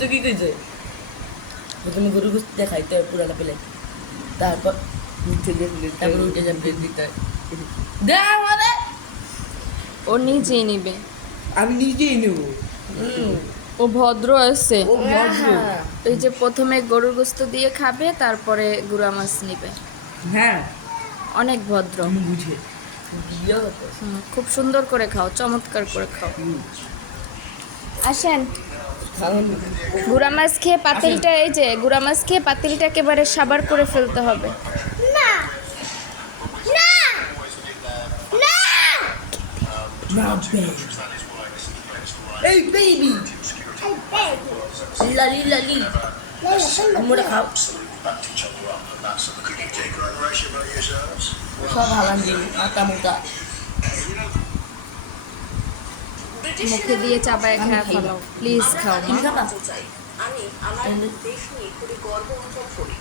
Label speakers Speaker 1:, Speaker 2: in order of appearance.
Speaker 1: তো কি কইছে প্রথমে গরু গোস্ত দিয়ে খাইতে হয় পেলে। তারপর
Speaker 2: নিচে দেখলে
Speaker 1: তারপর উঠে যাবে দিতে হয়। দে আমাদের।
Speaker 3: ও নিজেই নিবে।
Speaker 2: আমি নিজেই নেব।
Speaker 3: ও ভদ্র আছে।
Speaker 2: ও ভদ্র।
Speaker 3: এই যে প্রথমে গরুর গোস্ত দিয়ে খাবে তারপরে গুড়া মাছ নিবে।
Speaker 2: হ্যাঁ।
Speaker 3: অনেক ভদ্র।
Speaker 2: বুঝে।
Speaker 3: খুব সুন্দর করে খাও চমৎকার করে খাও। আসেন। গুড়া মাছ খেয়ে পাতিলটা এই যে গুড়া মাছ খেয়ে পাতিলটা একেবারে সাবার করে ফেলতে হবে।
Speaker 1: সব হালান দিন আটা মোটা
Speaker 3: মুখে দিয়ে চাবায় খাওয়া
Speaker 1: খাই
Speaker 3: প্লিজ খাও মা।
Speaker 4: আমি আমার দেশ নিয়ে খুবই গর্ব অনুভব করি।